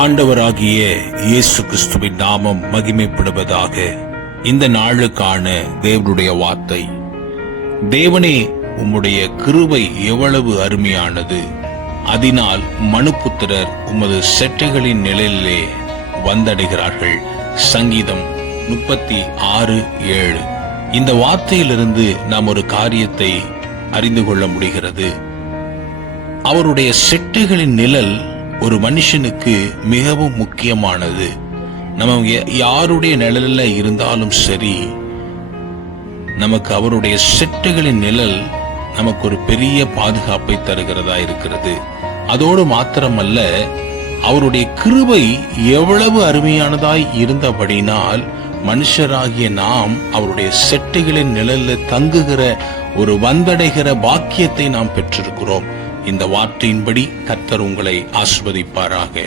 ஆண்டவராகிய இயேசு கிறிஸ்துவின் நாமம் மகிமைப்படுவதாக. இந்த நாளுக்கான தேவனுடைய வார்த்தை. தேவனே, உம்முடைய கிருபை எவ்வளவு அருமையானது, அதனால் மனுபுத்திரர் உமது செட்டைகளின் நிழலிலே வந்தடைகிறார்கள். சங்கீதம் 36:7. இந்த வார்த்தையிலிருந்து நாம் ஒரு காரியத்தை அறிந்து கொள்ள முடிகிறது. அவருடைய செட்டைகளின் நிழல் ஒரு மனுஷனுக்கு மிகவும் முக்கியமானது. நம்ம யாருடைய நிழல்ல இருந்தாலும் சரி, நமக்கு அவருடைய செட்டைகளின் நிழல் நமக்கு ஒரு பெரிய பாதுகாப்பை தருகிறதா இருக்கிறது. அதோடு மாத்திரமல்ல, அவருடைய கிருபை எவ்வளவு அருமையானதாய் இருந்தபடினால் மனுஷராகிய நாம் அவருடைய செட்டைகளின் நிழல்ல தங்குகிற ஒரு வந்தடைகிற பாக்கியத்தை நாம் பெற்றிருக்கிறோம். இந்த வார்த்தையின்படி கர்த்தர் உங்களை ஆசீர்வதிப்பாராக.